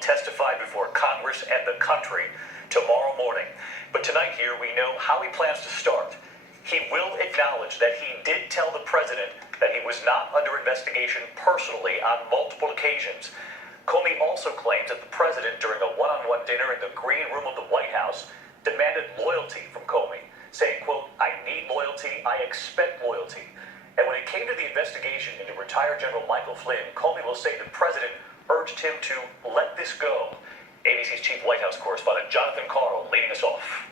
will testify before Congress and the country tomorrow morning. But tonight here, we know how he plans to start. He will acknowledge that he did tell the president that he was not under investigation personally on multiple occasions. Comey also claims that the president, during a one-on-one dinner in the green room of the White House, demanded loyalty from Comey, saying, quote, "I need loyalty, I expect loyalty." And when it came to the investigation into retired General Michael Flynn, Comey will say the president urged him to let this go. ABC's chief White House correspondent Jonathan Karl leading us off.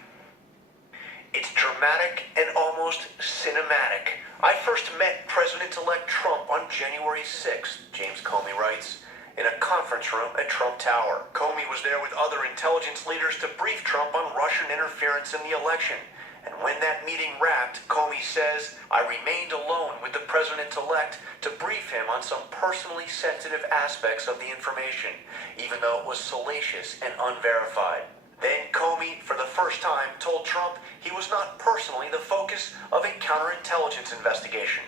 It's dramatic and almost cinematic. I first met President-elect Trump on January 6th, James Comey writes, in a conference room at Trump Tower. Comey was there with other intelligence leaders to brief Trump on Russian interference in the election. And when that meeting wrapped, Comey says, "I remained alone with the president-elect to brief him on some personally sensitive aspects of the information, even though it was salacious and unverified." Then Comey, for the first time, told Trump he was not personally the focus of a counterintelligence investigation.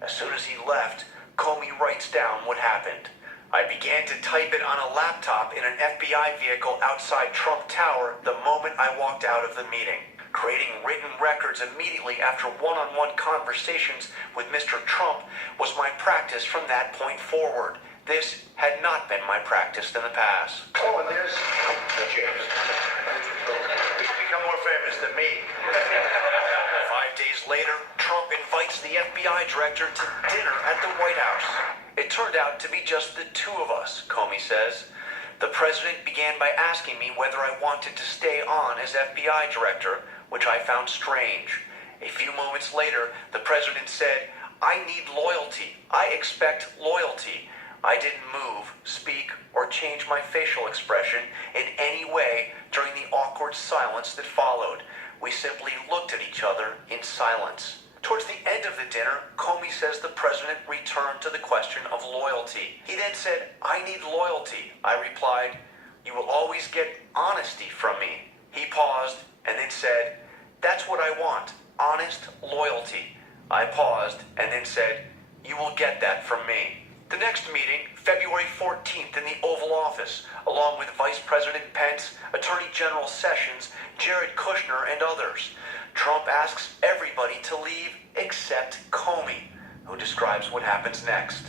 As soon as he left, Comey writes down what happened. "I began to type it on a laptop in an FBI vehicle outside Trump Tower the moment I walked out of the meeting. Creating written records immediately after one-on-one conversations with Mr. Trump was my practice from that point forward. This had not been my practice in the past." Oh, and there's James. He's become more famous than me. 5 days later, Trump invites the FBI director to dinner at the White House. It turned out to be just the two of us, Comey says. The president began by asking me whether I wanted to stay on as FBI director, which I found strange. A few moments later, the president said, "I need loyalty. I expect loyalty." I didn't move, speak, or change my facial expression in any way during the awkward silence that followed. We simply looked at each other in silence. Towards the end of the dinner, Comey says the president returned to the question of loyalty. He then said, "I need loyalty." I replied, "You will always get honesty from me." He paused and then said, "That's what I want, honest loyalty." I paused and then said, "You will get that from me." The next meeting, February 14th in the Oval Office, along with Vice President Pence, Attorney General Sessions, Jared Kushner, and others. Trump asks everybody to leave except Comey, who describes what happens next.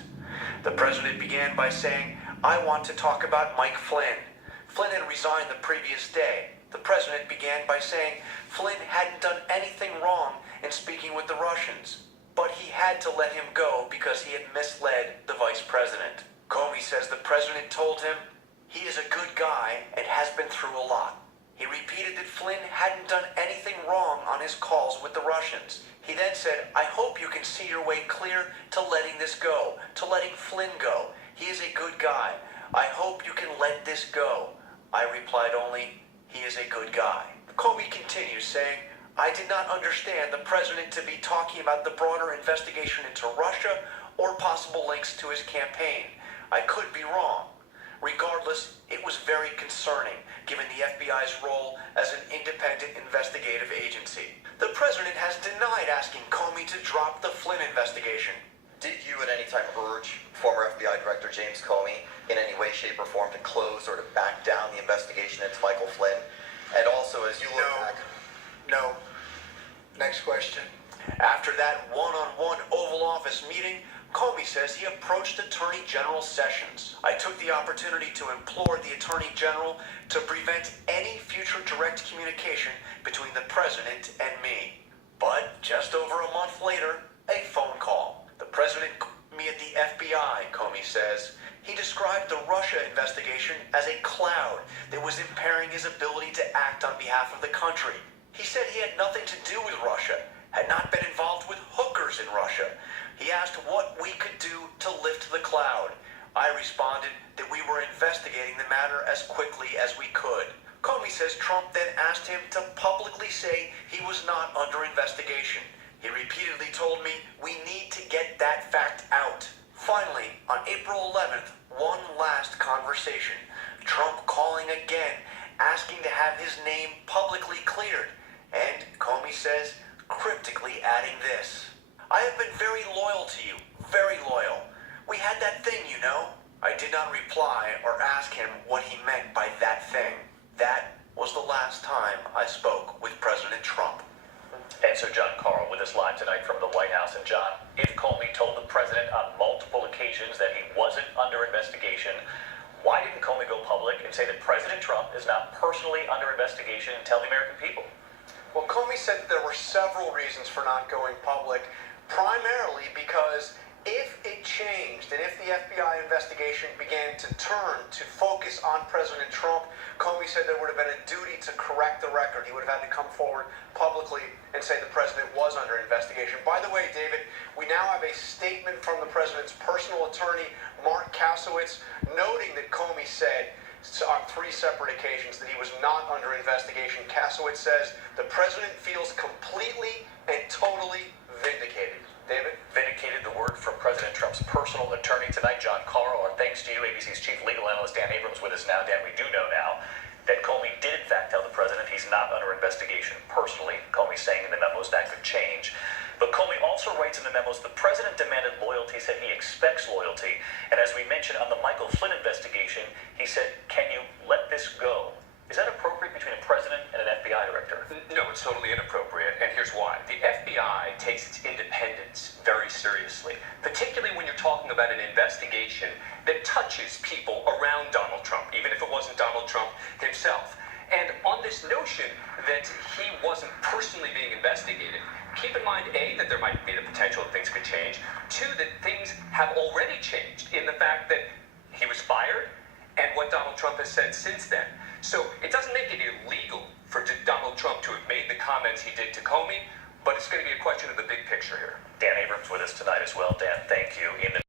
The president began by saying, "I want to talk about Mike Flynn." Flynn had resigned the previous day. The president began by saying Flynn hadn't done anything wrong in speaking with the Russians, but he had to let him go because he had misled the vice president. Comey says the president told him he is a good guy and has been through a lot. He repeated that Flynn hadn't done anything wrong on his calls with the Russians. He then said, "I hope you can see your way clear to letting this go, to letting Flynn go. He is a good guy. I hope you can let this go." I replied only, "He is a good guy." Comey continues saying, "I did not understand the president to be talking about the broader investigation into Russia or possible links to his campaign. I could be wrong. Regardless, it was very concerning, given the FBI's role as an independent investigative agency." The president has denied asking Comey to drop the Flynn investigation. Did you at any time urge former FBI Director James Comey in any way, shape, or form to close or to back down the investigation into Michael Flynn? And also, as you look back... No. Next question. After that one-on-one Oval Office meeting, Comey says he approached Attorney General Sessions. I took the opportunity to implore the Attorney General to prevent any future direct communication between the president and me. But just over a month later, a phone call. The president called me at the FBI, Comey says. He described the Russia investigation as a cloud that was impairing his ability to act on behalf of the country. He said he had nothing to do with Russia, had not been involved with hookers in Russia. He asked what we could do to lift the cloud. I responded that we were investigating the matter as quickly as we could. Comey says Trump then asked him to publicly say he was not under investigation. He repeatedly told me we need to get that fact out. Finally, on April 11th, one last conversation. Trump calling again, asking to have his name publicly cleared. And Comey says, cryptically adding this: "I have been very loyal to you, very loyal. We had that thing, you know." I did not reply or ask him what he meant by that thing. That was the last time I spoke with President Trump. And so John Carl with us live tonight from the White House. And John, if Comey told the president on multiple occasions that he wasn't under investigation, why didn't Comey go public and say that President Trump is not personally under investigation and tell the American people? Well, Comey said that there were several reasons for not going public, primarily because if it changed and if the FBI investigation began to turn to focus on President Trump, Comey said there would have been a duty to correct the record. He would have had to come forward publicly and say the president was under investigation. By the way, David, we now have a statement from the president's personal attorney, Mark Kasowitz, noting that Comey said on 3 separate occasions that he was not under investigation. Kasowitz says the president feels completely and totally vindicated. David? Vindicated, the word from President Trump's personal attorney tonight, John Carl. Our thanks to you, ABC's chief legal analyst Dan Abrams with us now. Dan, we do know now that Comey did in fact tell the president he's not under investigation personally. Comey saying in the memos that could change. But Comey also writes in the memos, the president demanded loyalty, said he expects loyalty. And as we mentioned on the Michael Flynn investigation, he said, can you let this go? Is that appropriate between a president and an FBI director? No, it's totally inappropriate, and here's why. The FBI takes its independence very seriously, particularly when you're talking about an investigation that touches people around Donald Trump, even if it wasn't Donald Trump himself. And on this notion that he wasn't personally being investigated, keep in mind, A, that there might be the potential that things could change, 2, that things have already changed in the fact that he was fired and what Donald Trump has said since then. So it doesn't make it illegal for Donald Trump to have made the comments he did to Comey, but it's going to be a question of the big picture here. Dan Abrams with us tonight as well. Dan, thank you. In the